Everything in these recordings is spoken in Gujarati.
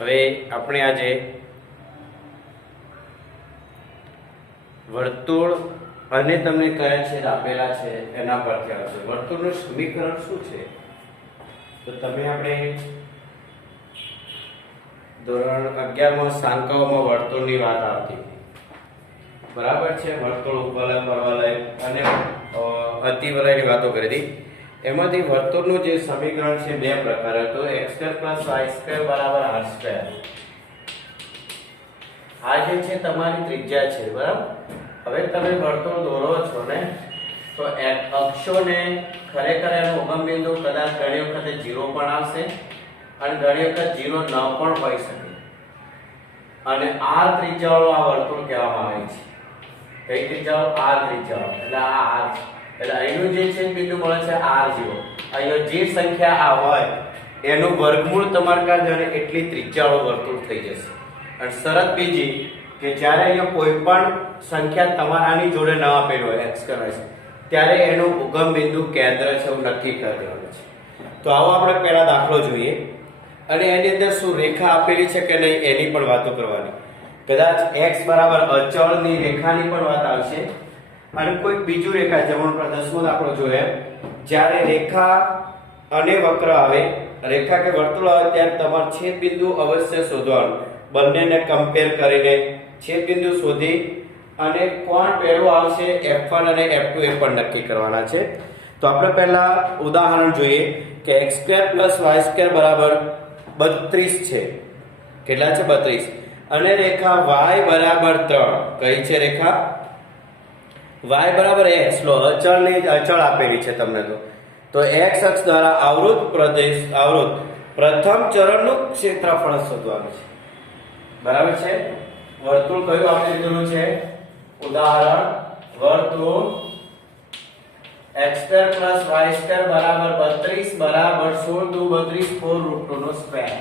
હવે આપણે આજે વર્તુળ અને તમને કયા છેદ આપેલા છે એના પરથી આવશે. વર્તુળનું સમીકરણ શું છે તો તમે આપણે ધોરણ 11 માં સાંકળોમાં વર્તુળની વાત આવતી બરાબર છે. વર્તુળ ઉપવલય પરવલય અને અતિવલયની વાતો કરી હતી. એમાંથી વર્તુળનું જે સમીકરણ છે બે પ્રકાર હતો, x² + y² = r². આ જે છે તમારી ત્રિજ્યા છે બરાબર. હવે તમે વર્તુળ દોરો છો ને તો અક્ષોને ખરેખર એનો ઉગમ બિંદુ કદાચ ઘણી વખતે 0 પણ આવશે અને ઘણી વખત 0 ન પણ હોઈ શકે. અને r ત્રિજ્યાવાળું આ વર્તુળ કહેવામાં આવે છે. કઈ ત્રિજ્યાવાળું? r ત્રિજ્યાવાળું. એટલે આ r એટલે અહીંનું જે છે બિંદુ મળે છે r0. અહીંયા જે સંખ્યા આ હોય એનું વર્ગમૂળ તમારે કાઢી અને એટલી ત્રિજ્યાવાળું વર્તુળ થઈ જશે. અને શરત બીજી કે જ્યારે અહીંયા કોઈ પણ સંખ્યા તમારાની જોડે ન આપેલી હોય x કરે છે ત્યારે એનું ઉગમ બિંદુ કેન્દ્ર છે એવું નક્કી કરી દેવાનું છે. તો આવો આપણે પહેલા દાખલો જોઈએ અને એની અંદર શું રેખા આપેલી છે કે નહીં એની પણ વાતો કરવાની. કદાચ x બરાબર અચળની રેખાની પણ વાત આવશે અને કોઈ બીજું રેખા, જેમ આપણે 10મો દાખલો જોઈએ, જ્યારે રેખા અને વક્ર આવે, રેખા કે વર્તુળ આવે ત્યારે તમારે છેદ બિંદુ અવશ્ય શોધવાનું. બંનેને કમ્પેર કરીને છેદ બિંદુ શોધી અને કોણ પહેલું આવશે f1 અને f2 એ પણ નક્કી કરવાના છે. તો આપણે પહેલા ઉદાહરણ જોઈએ કે x² + y² = 32 છે. કેટલા છે? 32. અને રેખા y = 3. કઈ છે રેખા? y = x. લો અચળ આપેલી છે તમને. તો x અક્ષ દ્વારા આવૃત પ્રથમ ચરણનું ક્ષેત્રફળ શોધવાનું છે. બરાબર છે. વર્તુળ કયું આપણે લીધેલું છે? ઉદાહરણ વર્તુળ x² + y² = 32 = 16 × 32 4√2 નો સ્ક્વેર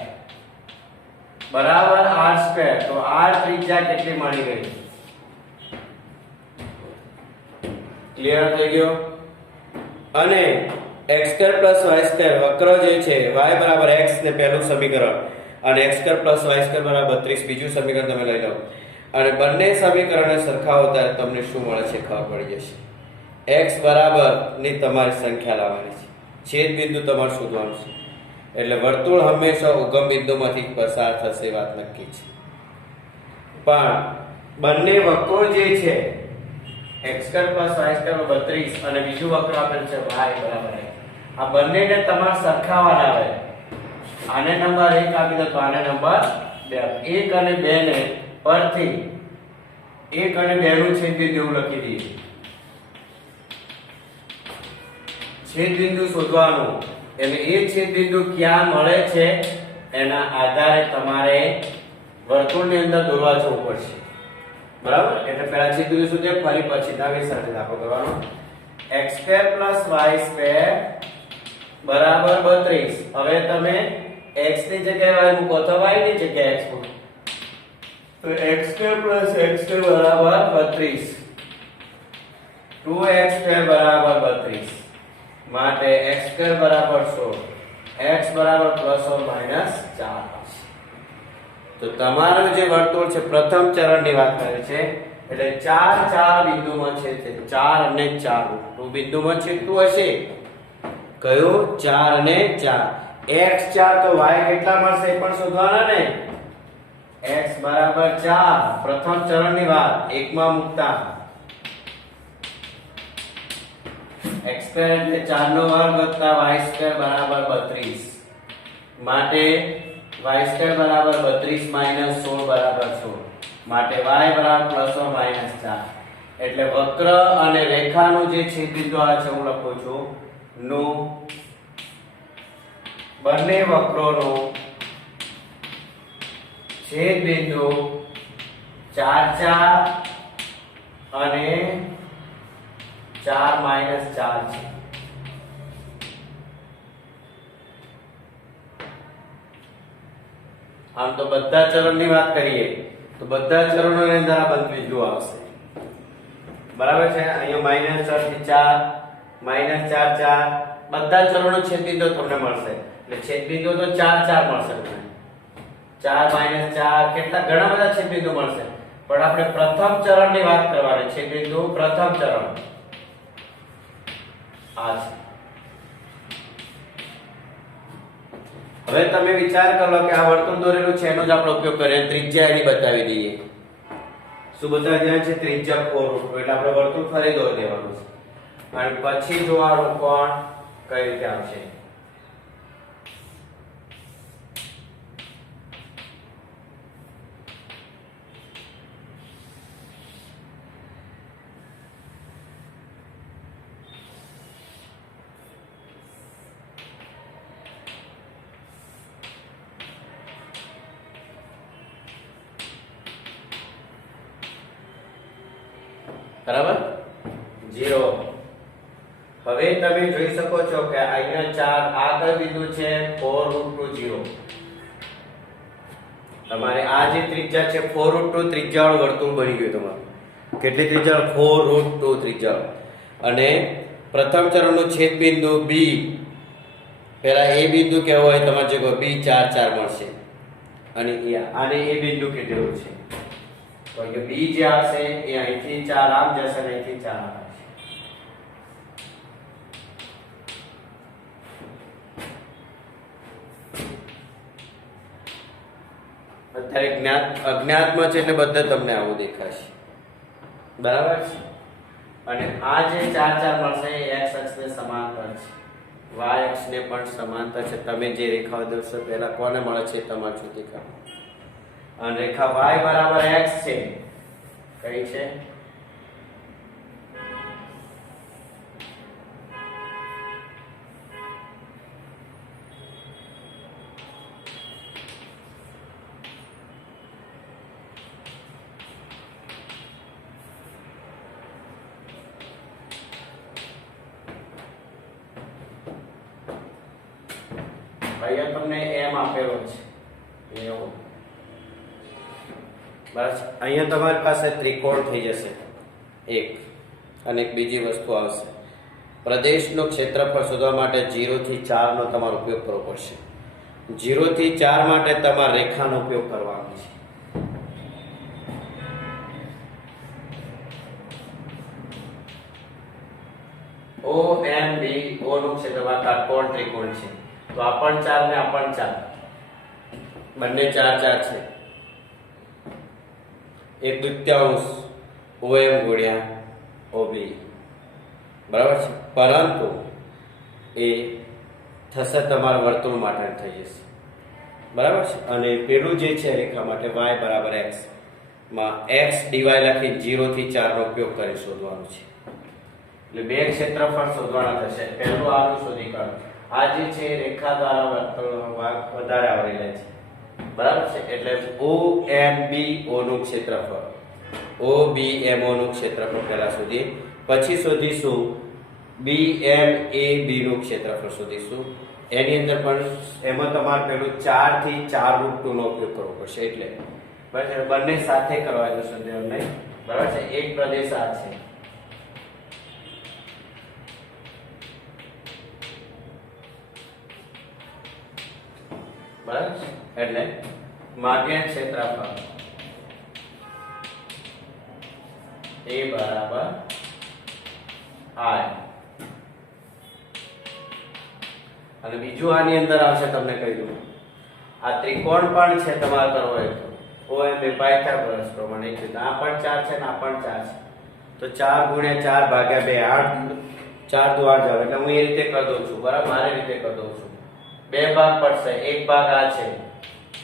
બરાબર r². તો r ત્રિજ્યા કેટલી મળી ગઈ? ક્લિયર થઈ ગયો? અને x² + y² વક્ર જે છે y = x ને પહેલું સમીકરણ અને x² + y² = 32 બીજું સમીકરણ તમે લઈ લો અને બંને સમીકરણને સરખાવો ત્યારે તમને શું મળે છે ખબર પડી જશે. x બરાબર ની તમારી સંખ્યા લાવવાની છે, છેદ બિંદુ તમારે શોધવાનું છે. એટલે વર્તુળ હંમેશા ઉગમ બિંદુમાંથી પસાર થશે, વાત નક્કી છે. પણ બંને વક્રો જે છે x² + y² = 32 અને બીજું વક્ર આપેલ છે y = x, આ બંનેને તમારે સરખાવવાના આવે. આને નંબર 1 આપી દો તો આને નંબર 2. 1 અને 2 ને પરથી 1 અને 2 નું છેદ બિંદુ લખી દઈએ. છેદ બિંદુ શોધવાનું એટલે એ છેદ બિંદુ ક્યાં મળે છે એના આધારે તમારે વર્તુળની અંદર દોરવા જવું પડશે. બરાબર. એટલે પહેલા છેદ બિંદુ શોધે, ફરી પછી નવી સાથે દાખલો કરવાનો. x² + y² = 32. હવે તમે x ની જગ્યાએ y મૂકો તો y ની જગ્યાએ x મૂકો. તો x² + x² = 32. 2x² = 32 માટે x² = 16. x = ±4. તો તમારું જે વર્તુળ છે પ્રથમ ચરણની વાત કરે છે એટલે 4 બિંદુમાં છે તે 4 અને 4 બિંદુમાં છેદતું હશે. કયું? 4 અને 4. x4 તો y કેટલા મળશે એ પણ શોધવાના ને. x = 4 પ્રથમ ચરણની વાત એકમાં મૂકતા. x² એટલે 4 નો વર્ગ વત્તા y² = 32 માટે y² = 32 - 16 = 16 માટે y = ±4. એટલે વક્ર અને રેખાનું જે છેદ બિંદુ આવે છે હું લખું છું નું બંને વક્રોનું છેદ બિંદુ 4 4 અને 4 - 4 છે. આમ તો બધા ચરણની વાત કરીએ તો બધા ચરણોની અંદર આ બંધ બિંદુ આવશે. બરાબર છે. અહીંયા -4 થી 4 -4 4 બધા ચરણો છેદ બિંદુ તમને મળશે. એટલે છેદ બિંદુ તો 4 4 મળશે તમને. 4 -4 કેટલા ઘણા બધા છેદબિંદુ મળશે, પણ આપણે પ્રથમ ચરણની વાત કરવાની છે. બિંદુ પ્રથમ ચરણ આ છે. હવે તમે વિચાર કરો કે આ વર્તુળ દોરેલું છે એનો જ આપણે ઉપયોગ કરીએ, ત્રિજ્યા એની બતાવી દઈએ. શું બતાવી દેવાનું છે? ત્રિજ્યા 4√2 એટલે આપણે વર્તુળ ફરી દોરી દેવાનું છે અને પછી જોવાનું કોણ કઈ રીતે આવશે. બરાબર 0. હવે તમે જોઈ શકો છો કે અહીંયા 4 આ કયું બિંદુ છે? 4√2 0. તમારે આ જે ત્રિજ્યા છે 4√2 ત્રિજ્યાવાળું વર્તુળ બની ગયું તમારું. કેટલી ત્રિજ્યા? 4√2 ત્રિજ્યા. અને પ્રથમ ચરણનું છેદ બિંદુ B, પહેલા એ બિંદુ કેવો હોય તમારે જો B 4 4 મળશે અને આને એ બિંદુ કેટલું છે તો કે B જે આવશે એ અહીંથી 4 આમ જશે અને અહીંથી 4 આમ આવશે. અત્યારે અજ્ઞાતમાં છે એટલે બધા તમને આવું દેખાશે. બરાબર છે. અને આ જે 4 4 મળશે એ x અક્ષને સમાંતર છે, y અક્ષને પણ સમાંતર છે. તમે જે રેખાઓ દોરશો પહેલા કોને મળે છે તમારે સુધી કરો. અને રેખા y બરાબર x છે. કઈ છે? અહીંયા તમને m આપેલો છે એવું. બસ અહીંયા તમારી પાસે ત્રિકોણ થઈ જશે એક, અને એક બીજી વસ્તુ આવશે. પ્રદેશનું ક્ષેત્રફળ શોધવા માટે 0 થી 4 નો તમારો ઉપયોગ કરવો પડશે. 0 થી 4 માટે તમારે રેખાનો ઉપયોગ કરવાનો છે. OMB O નું ક્ષેત્રફળ કાટકોણ ત્રિકોણ છે. તો આ પણ 4 ને આ પણ 4, બંને 4 4 છે. 1/2 OM ગુણ્યા OB બરાબર છે. પરંતુ એ થશે તમારા વર્તુળ માટે થઈ જશે. બરાબર છે. અને પેલું જે છે રેખા માટે y બરાબર x માં x dy લખી 0 થી 4 નો ઉપયોગ કરી શોધવાનું છે. એટલે બે ક્ષેત્રફળ શોધવાના થશે. પહેલું આનું શોધી કાઢો. આ જે છે રેખા દ્વારા વર્તુળનો ભાગ વધારે આવરી લે છે. બરાબર છે. એટલે OMB O નું ક્ષેત્રફળ, OBM O નું ક્ષેત્રફળ પહેલા શોધીએ, પછી શોધીશું BMAB નું ક્ષેત્રફળ શોધીશું. એની અંદર પણ એમાં તમારે પેલું 4 થી 4√2 નો ઉપયોગ કરવો પડશે. એટલે બરાબર બંને સાથે કરવાનું સંદેહ નહીં. બરાબર છે. એક પ્રદેશ આ છે, બરાબર છે. એટલે માધ્ય ક્ષેત્રફળ A બરાબર I. અને બીજું આની અંદર આવશે, તમને કહી દઉં, આ ત્રિકોણ પણ છે તમારે કરવો હોય તો OMB પાયથાગોરસ પ્રમાણે આ પણ 4 છે ને આ પણ 4 છે. તો 4 ગુણ્યા 4 ભાગ્યા 2 8 4 દુ 8 જાવ. એટલે હું એ રીતે કરી દઉં છું. બરાબર, મારી રીતે કરી દઉં છું. બે ભાગ પડશે. એક ભાગ આ છે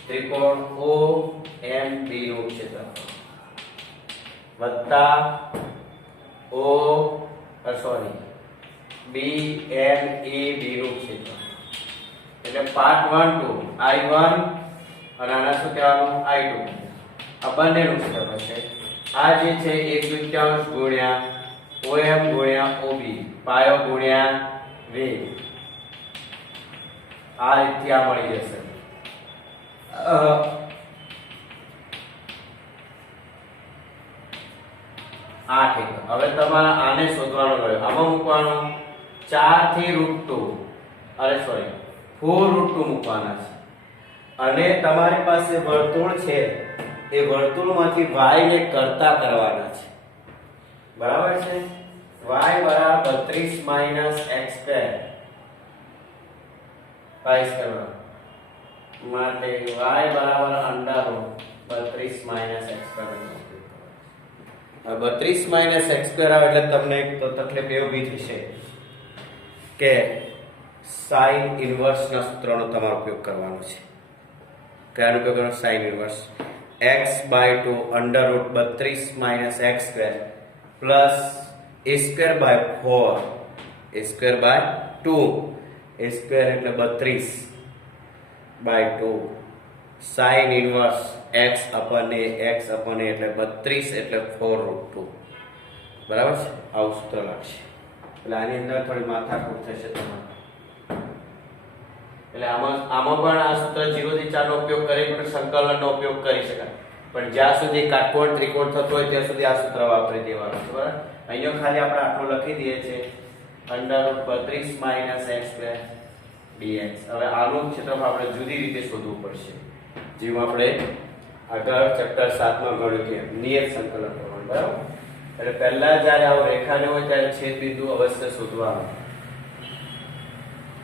ત્રિકોણ OMB નું ક્ષેત્રફળ વત્તા BMAB નું ક્ષેત્રફળ. એટલે પાર્ટ 1 2 I1 અને આના શું કહેવાનું I2. આ બંનેનું ક્ષેત્રફળ છે. આ જે છે 1/2 ગુણ્યા OM ગુણ્યા OB પાયો ગુણ્યા વેગ. આ રીતથી આ મળી જશે. આ ઠીક. હવે તમારે આને શોધવાનું રહ્યું. આમાં મૂકવાનું 4 થી √2 અરે સોરી 4√2 મૂકવાના છે. અને તમારી પાસે વર્તુળ છે, એ વર્તુળમાંથી y ને કરતા કરવાના છે, બરાબર છે? y બરાબર 32 x સ્ક્વેર y સ્ક્વેર માટે y બરાબર √ 32 x સ્ક્વેર. 32 x સ્ક્વેર આવે એટલે તમને એક તો તકલીફ એ ઊભી થશે કે sin ઇન્વર્સ ના સૂત્રનો તમારો ઉપયોગ કરવાનો છે. કયાનો ઉપયોગ કરવાનો? sin inverse x/2 √32 - x square plus a square by 4 a square by 2 a square એટલે 32/2 sin inverse x upon a એટલે 32 એટલે 4√2. બરાબર છે? આવું સૂત્ર લાગશે. એટલે આની અંદર થોડી માથાકૂટ થશે તમારે. એટલે આમાં પણ આ સૂત્ર 0 થી 4 નો ઉપયોગ કરી પણ સંકલનનો ઉપયોગ કરી શકાય, પણ જ્યાં સુધી કાટકોણ ત્રિકોણ થતો હોય ત્યાં સુધી આ સૂત્ર વાપરી દેવાનું છે. બરાબર? અહીંયા ખાલી આપણે આટલું લખી દઈએ છીએ √32 - x સ્ક્વેર dx. હવે આનું ક્ષેત્રફળ આપણે જુદી રીતે શોધવું પડશે, જેમ આપણે આગળ ચેપ્ટર 7 માં ગણ્યું કે નિયત સંકલન કરવાનું. બરાબર? એટલે પહેલા જ્યારે આવો રેખાને હોય ત્યારે છેદ બિંદુ અવશ્ય શોધવાનું.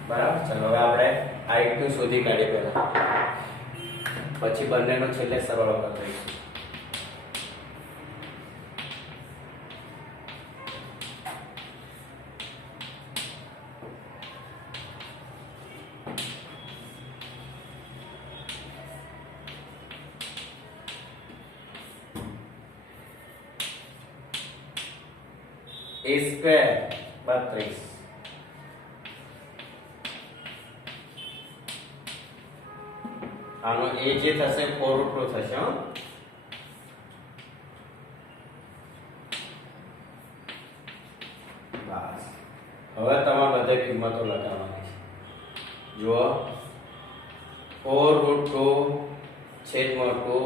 બરાબર? ચલો હવે આપણે I2 શોધી કાઢીએ પહેલા, પછી બંનેનો છેલ્લે સરવાળો કરીશું. a સ્ક્વેર 32 આનો a જે થશે 4√2 થશે. બસ હવે તમારે બધે કિંમતો લગાવવાની છે. જુઓ 4√2 છેદમાં 2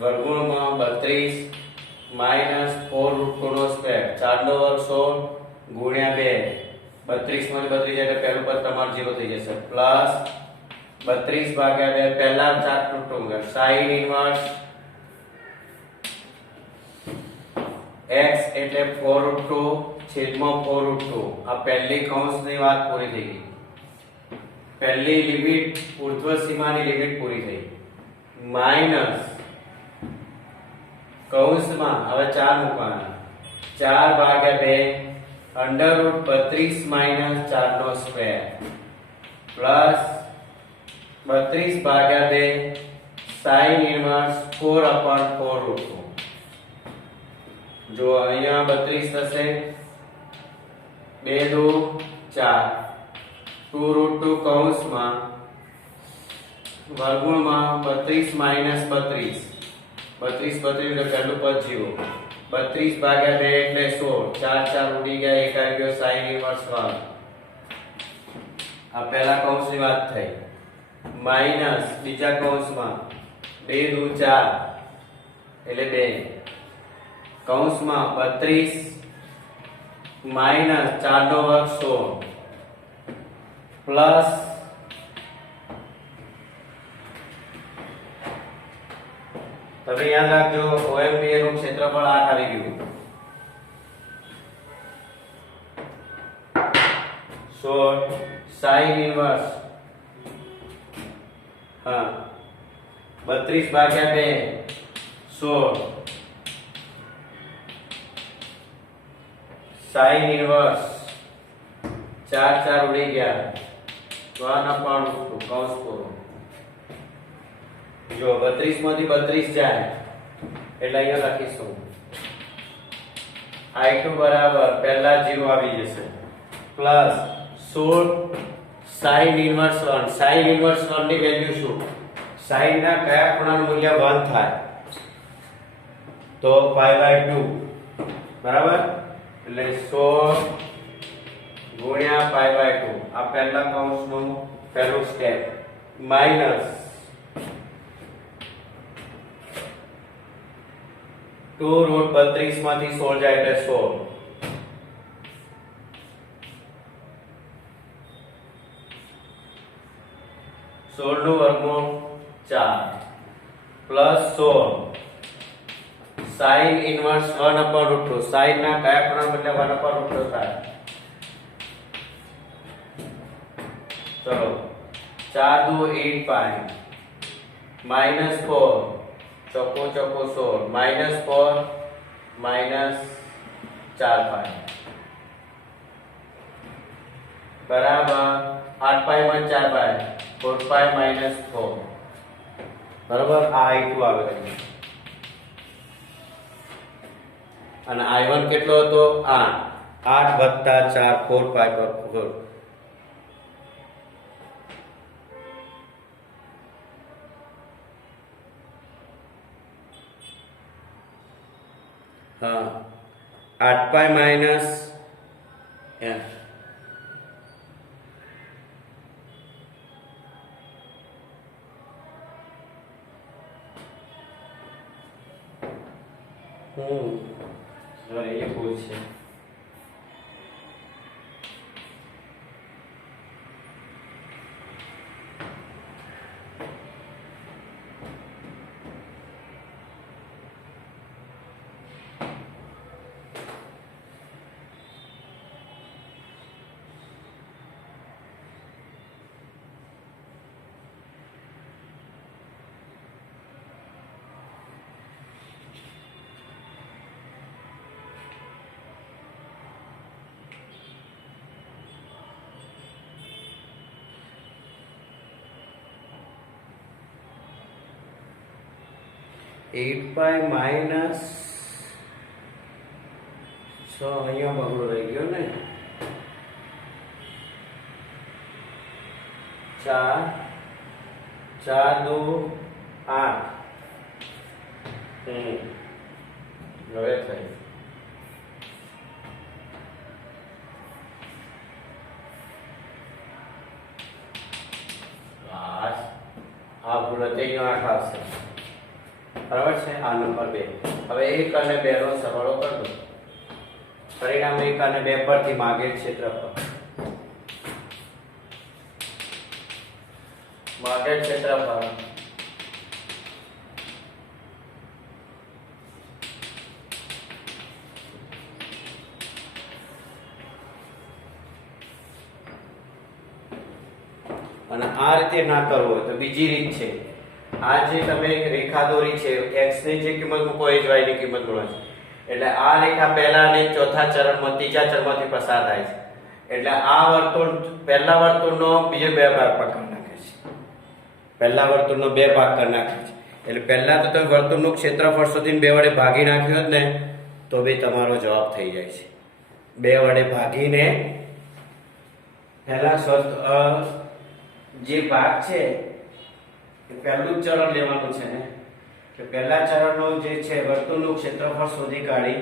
વર્ગમૂળમાં 32 માઈનસ 4√2 નો સ્ક્વેર 4 નો વર્ગ 16 ગુણ્યા 2 32 માંથી 32 એટલે પહેલું પદ તમારું 0 થઈ જશે પ્લસ 32 ભાગ્યા 2 પહેલા 4 ટૂંકા sin ઇન્વર્સ x એટલે 4√2 છેદમાં 4√2. આ પહેલી કૌંસની વાત પૂરી થઈ ગઈ. પહેલી લિમિટ ઉર્ધ્વ સીમાની લિમિટ પૂરી થઈ. માઈનસ કૌંસમાં હવે 4 મૂકવાના 4 ભાગ્યા 2 √32 - 4 નો સ્ક્વેર પ્લસ 32 ભાગ્યા 2 sin ઇન્વર્સ 4/4√2. જો અહીંયા 32 થશે 2 2 4 2√2 કૌંસમાં વર્ગમૂળમાં 32 - 32 32 એટલે પહેલું પદ 0 32 ભાગ્યા 2 એટલે 16 4 4 ઉડી ગયા એક આવી ગયો sin ઇન્વર્સ 1. આ પહેલા કૌંસની વાત થઈ. માઈનસ બીજા કૌંસમાં 2 2 4 એટલે 2 કૌંસમાં 32 માઈનસ 4 નો વર્ગ 16 પ્લસ તમે યાદ રાખજો OMPA નું ક્ષેત્રફળ 8 આવી ગયું. 16 sin ઇન્વર્સ 32 ભાગ્યા 2 16 sin ઇન્વર્સ 4 4 ઉડી ગયા 1/√2 કૌંસ પૂરો. જો 32 માંથી 32 જાય એટલે અહીંયા લખીશું I2 બરાબર પહેલા 0 આવી જશે plus 16 sin inverse 1. sin inverse 1 ની વેલ્યુ શું? sin ના કયા ખૂણાનું મૂલ્ય 1 થાય તો π/2 બરાબર. એટલે 16 ગુણ્યા π/2 આ પહેલા કૌંસનું પહેલું સ્ટેપ માઈનસ 2√32 માંથી 16 જાય એટલે 16 16 16 નું વર્ગમૂળ 4 પ્લસ 16 sin ઇન્વર્સ 1/√2 sin ના કયા ખૂણા બદલે 1/√2 થાય ચલો 4 દુ 8 પાઈ -4 ચોકો ચોકો 16 -4 -4 પાઈ બરાબર 8 પાઈ માં 4 પાઈ 4 પાઈ -4 બરાબર આ i2 આવે અને i1 કેટલો હતો 8 8 વત્તા 4 4 પાઈ પર 4 हाँ 8 पाई माइनस ये पूछ है एट पाई माइनस अँ बगड़ो रही गयो ने 4 4 2 8 હવે થઈ બસ આ ભૂલ હતી 8 આવશે बराबर है आ नंबर 2 હવે 1 અને 2 નો સરવાળો કર દો પરિણામ 1 અને 2 પરથી માગેલ ક્ષેત્રફળ અને આ રીતે ના કરવો હોય તો બીજી રીત છે આ જે તમે રેખા દોરી છે x ની જે કિંમત મૂકો એ જ y ની કિંમત મળે છે એટલે આ રેખા પહેલા અને ચોથા ચરણમાં ત્રીજા ચરણમાંથી પસાર થાય છે એટલે આ વર્તુળ પહેલા વર્તુળનો બીજો બે ભાગ કરી નાખે છે પહેલા વર્તુળનો બે ભાગ કરી નાખે છે એટલે પહેલા તો તમે વર્તુળનું ક્ષેત્રફળ શોધીને બે વડે ભાગી નાખ્યો જ ને તો બી તમારો જવાબ થઈ જાય છે બે વડે ભાગીને પહેલા જે ભાગ છે પહેલું ચરણ લેવાનું છે ને કે પહેલા ચરણનો જે છે વર્તુળનું ક્ષેત્રફળ શોધી કાઢી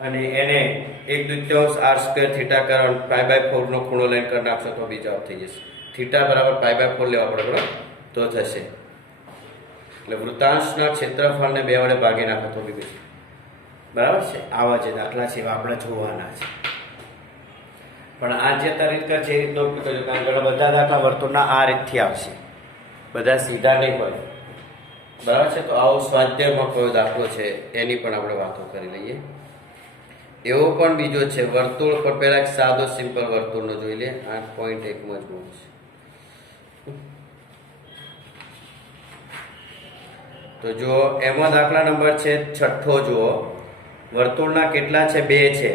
અને એને 1/2 r² થીટા કરણ π/4 નો ખૂણો લઈને કરી નાખશો તો બી જવાબ થઈ જશે થીટા બરાબર π/4 લેવા પડે બરાબર તો થશે એટલે વૃત્તાંશના ક્ષેત્રફળને બે વડે ભાગી નાખો તો બી બરાબર છે આવા જે દાખલા છે એવા આપણે જોવાના છે પણ આ જે તરીકા છે એ રીતનો ઉપયોગ કરજો કારણ કે બધા દાખલા વર્તુળના આ રીતથી આવશે બધા સીધા નહીં હોય બરાબર છે તો આવો સ્વાધ્યાયમાં કયો દાખલો છે એની પણ આપણે વાતો કરી લઈએ એવો પણ બીજો છે વર્તુળ પર પહેલા એક સાદો સિમ્પલ વર્તુળનો જોઈ લે 8.1 માં જ બહુ છે તો જો એમાં દાખલા નંબર છે 6 જુઓ વર્તુળના કેટલા છે 2 છે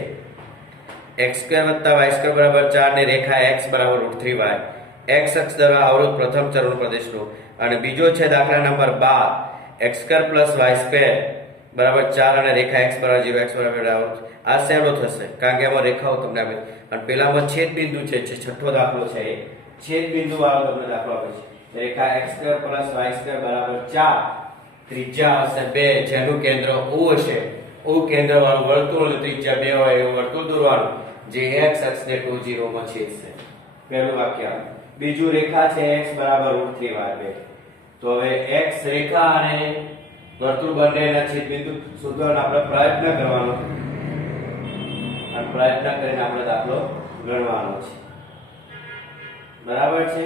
x² + y² બરાબર 4 ને રેખા x બરાબર √3y x અક્ષ દ્વારા અવરોધ પ્રથમ ચરણ પ્રદેશનો અને બીજો છે દાખલા નંબર 12 x² + y² બરાબર 4 અને રેખા x બરાબર 0 x બરાબર આ સહેલો થશે કારણ કે આમાં રેખાઓ તમને આપે અને પેલામાં છેદ બિંદુ છે છઠ્ઠો દાખલો છે એ છેદ બિંદુ વાળો તમને દાખલો આપે છે રેખા x² + y² બરાબર 4 ત્રિજ્યા હશે 2 જેનું કેન્દ્ર O છે O કેન્દ્ર વાળું વર્તુળ અને ત્રિજ્યા 2 હોય એવું વર્તુળ દોરવાનું જે x અક્ષને 2 0 માં છેદશે પહેલું વાક્ય બીજું રેખા છે x બરાબર √3y2 તો હવે x રેખા અને વર્તુળ બંનેના છેદ બિંદુ શોધવાનો આપણે પ્રયત્ન કરવાનો અને પ્રયત્ન કરીને આપણે દાખલો ગણવાનો છે બરાબર છે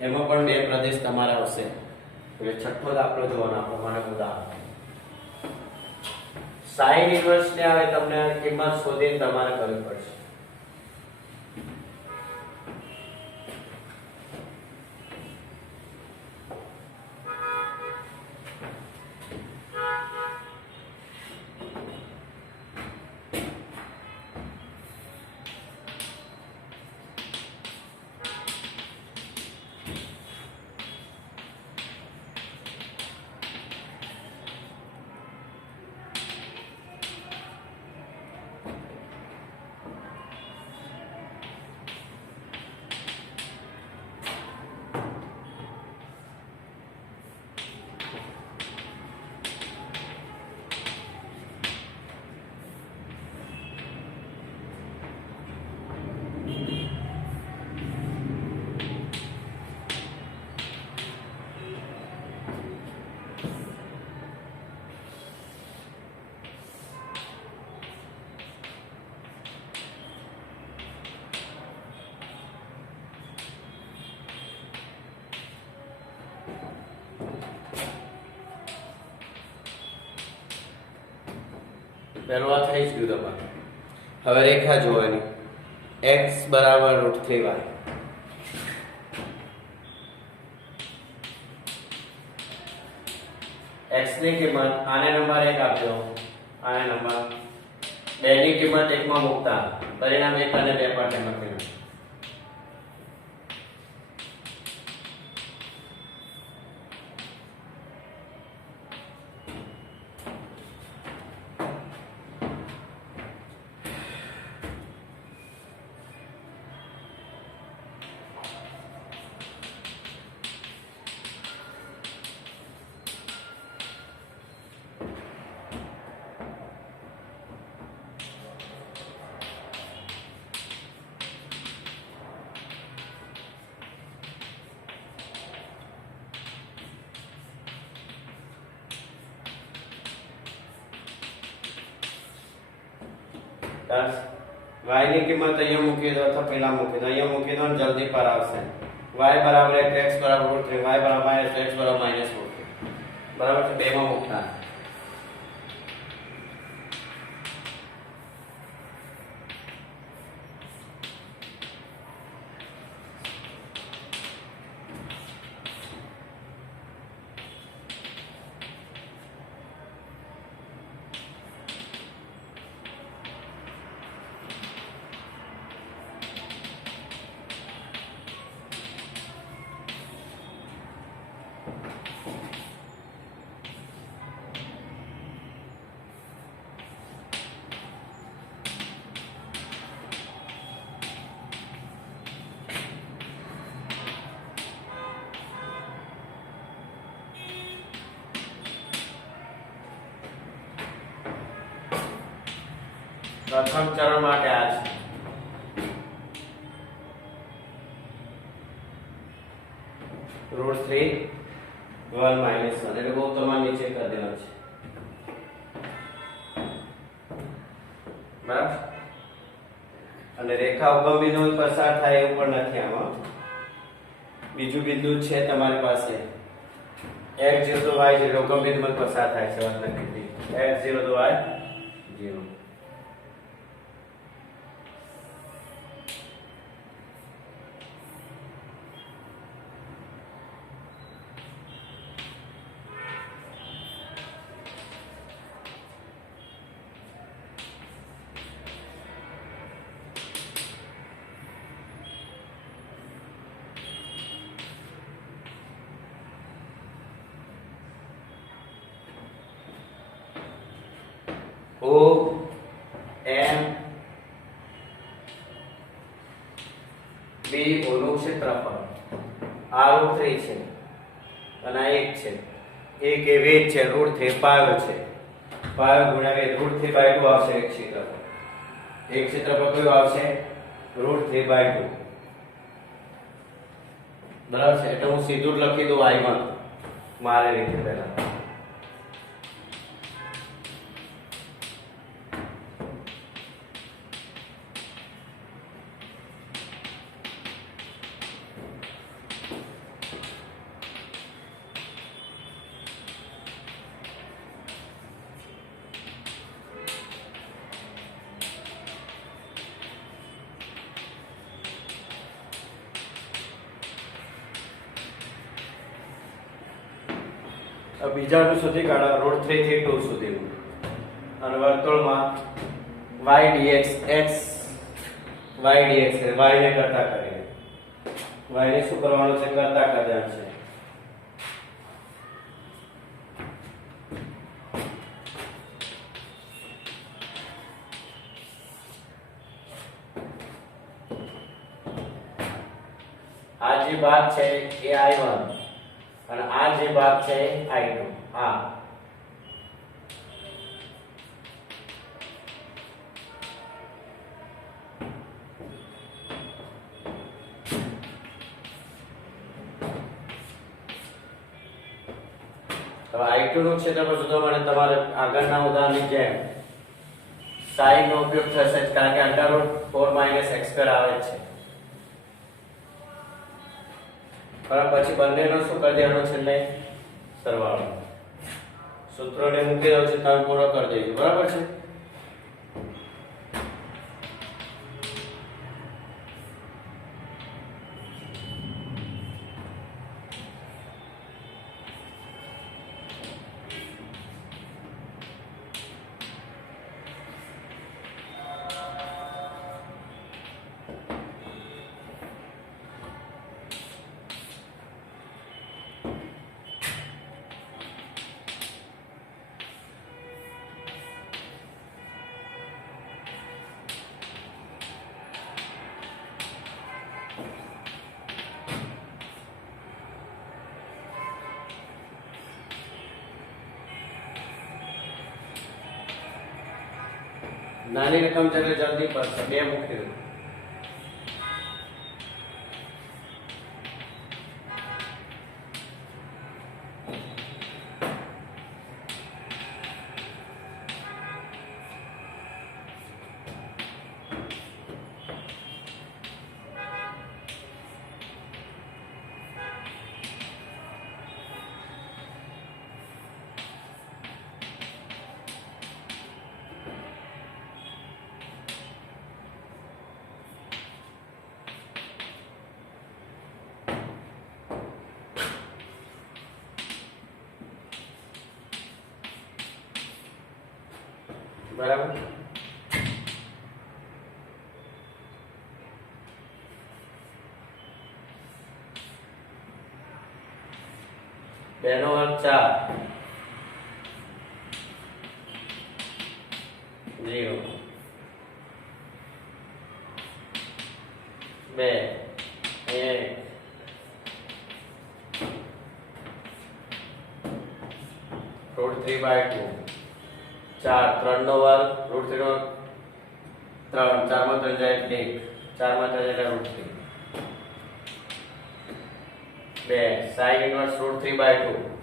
એમાં પણ બે પ્રદેશ તમારા આવશે. એટલે છઠ્ઠો દાખલો જોવાનો આ પ્રમાણે ઉદાહરણ sin ઇન્વર્સ ને આવે તમને કિંમત શોધીને તમારે કરવી પડશે. પહેલું આ થઈ જ ગયું તમારે. હવે રેખા જોવાની. x બરાબર √3y. x ની કિંમત આને નંબર 1 આપજો, આને નંબર 2 ની કિંમત 1 માં મૂકતા પરિણામ 1 અને 2 પર લખી નાખો. y ની કિંમત અહીંયા મૂકી દો અથવા પેલા મૂકી દો, અહીંયા મૂકી દો ને જલ્દી પર આવશે. y બરાબર 1, x બરાબર √3, y બરાબર -, x બરાબર -√3. બરાબર છે, બે માં મૂકતા. પ્રથમ ચરણ માટે આ છે. √3 1 - 1 એટલે બહુ તમારે નીચે કરી દેવાનું છે. બરાબર. અને રેખા ઉગમ બિંદુ પસાર થાય એવું પણ નથી આમાં. બીજું બિંદુ છે તમારી પાસે x0 to y0 ઉગમ બિંદુમાં પસાર થાય છે. વાત નથી x0 to y0. O M B ઓનું ક્ષેત્રફળ આ √3 છે અને આ 1 છે. 1 એ વેધ છે, √3 પાયો છે. પાયો ગુણ્યા વેધ, √3/2 આવશે એક ક્ષેત્રફળ. એક ક્ષેત્રફળ કયું આવશે? √3/2. બરાબર છે. એટલે હું સીધું જ લખી દઉં I1 મારે રીતે પહેલા. બીજાનું સુધી કાઢો રૂટ 3 થી 2 સુધીનું અને વર્તુળમાં y dx x y dx y ને કરતા કરીએ y ને શું કરવાનું છે કરતા કરવાનું છે આ જે ભાગ છે એ I1 અને આ જે ભાગ છે I2 આ હવે I2 નું ક્ષેત્રફળ શોધવા માટે તમારે આગળના ઉદાહરણની જેમ sin નો ઉપયોગ થશે કારણ કે અંડર રૂટ 4 - x² આવે છે પણ પછી બંનેનો શું કરી દેવાનો છેલ્લે સરવાળો સૂત્રોને મૂકી દો છે તમે પૂરો કરી દેજો બરાબર છે નાની રકમ છે એટલે જલ્દી પડશે બે મૂકી દો બરાબર બેનો વર્ગ 4 0 2 1 रूट 3/2 4 3 નો વર્ગ રૂટ 3 નો 3 4 માં 3 જાય 1 4 માં 3 જાય route 3 2 sin inverse route 3/2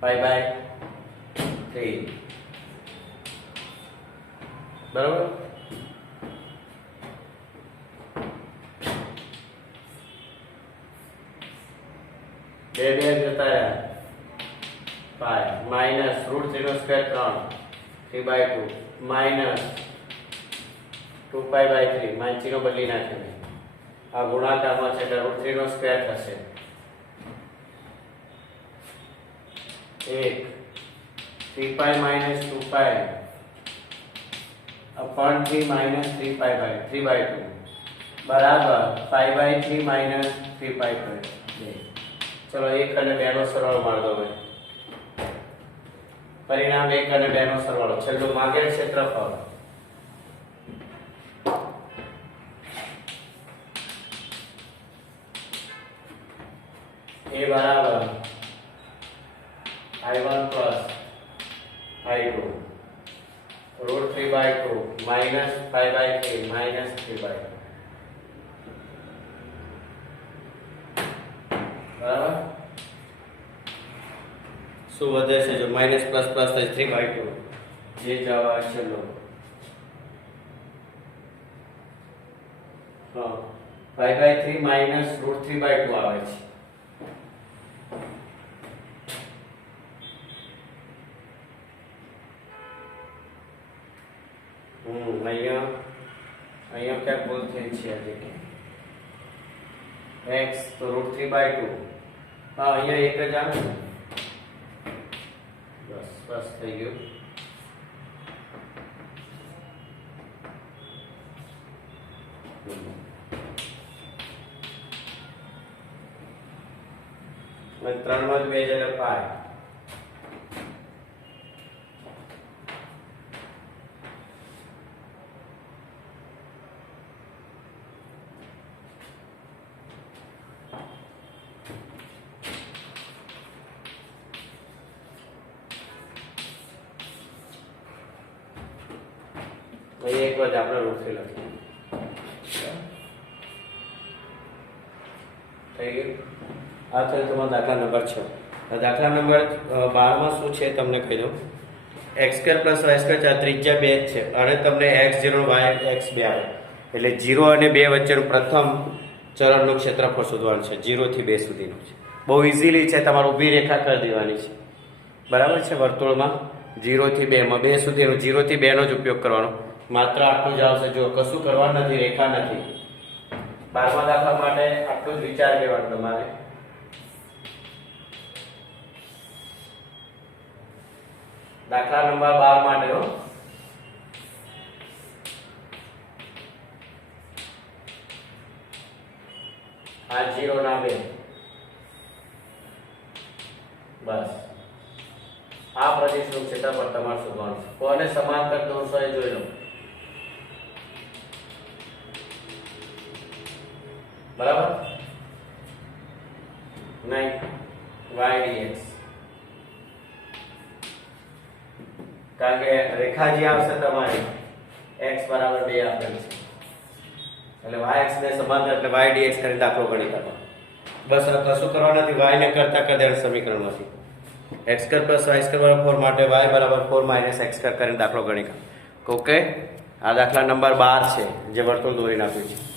pi/3 બરાબર બે બે જતા રહ્યા પાય માઈનસ રૂટ 3 નો સ્ક્વેર 3/2 માઈનસ 2π/3 માઈનસ ચિહ્ન બદલી નાખીએ આ ગુણાકારમાં છે એટલે રૂટ 3 નો સ્ક્વેર થશે 1 3π - 2π upon 3 - 3π/3/2 બરાબર π/3 - 3π/2 ચલો 1 અને 2 નો સરવાળો માર દો હવે પરિણામ 1 અને 2 નો સરવાળો છેલ્લું માંગેલ ક્ષેત્રફળ a બરાબર I1 plus I2 root 3/2 minus π/3 minus 3/2 બરાબર શું વધે છે જો માઈનસ પ્લસ પ્લસ થાય 3/2 જે જવાબ આવશે લો હા π/3 minus root 3/2 આવે છે અહીંયા क्या ભૂલ થઈ છે આજે x તો √3/2 હા અહીંયા એક જ આવે બસ થઈ ગયું. હવે 3 માં 2 એટલે 5. એક વાર આપણે રૂપથી લખીએ. થઈ ગયું. આ થયો તમારો દાખલા નંબર 6. દાખલા નંબર 12 માં શું છે તમને કહી દઉં. x² + y² ત્રિજ્યા 2 છે અને તમને x0 y x 2 આવે એટલે 0 અને 2 વચ્ચેનું પ્રથમ ચરણનું ક્ષેત્રફળ શોધવાનું છે. 0 થી 2 સુધીનું છે. બહુ ઇઝીલી છે. તમારે ઊભી રેખા કરી દેવાની છે. બરાબર છે. વર્તુળમાં 0 થી 2 માં 2 સુધીનું 0 થી 2 નો જ ઉપયોગ કરવાનો. માત્ર આટલું જ આવશે. જો કશું કરવાનું નથી, રેખા નથી. 12મા દાખલા માટે આટલું જ વિચાર લેવાનું તમારે. દાખલા નંબર 12 માટે હો. આ 0 ના 2. બસ આ પ્રદેશનું ક્ષેત્રફળ તમારે શોધવાનું છે. કોને સમાંતર દોરશો એ જોઈ લો. બરાબર નહીં y dx કારણ કે રેખા જે આવશે તમારી x બરાબર 2 આપેલ છે એટલે yx ને સમાંતર એટલે y dx કરીને દાખલો ગણી કાઢો. બસ કશું કરવાનું નથી. y ને કરતા કરી દેવાનું સમીકરણમાંથી. x² + y² = 4 માટે y બરાબર 4 - x² કરીને દાખલો ગણી કાઢો. ઓકે. આ દાખલા નંબર 12 છે જે વર્તુળ દોરીને આપ્યું છે.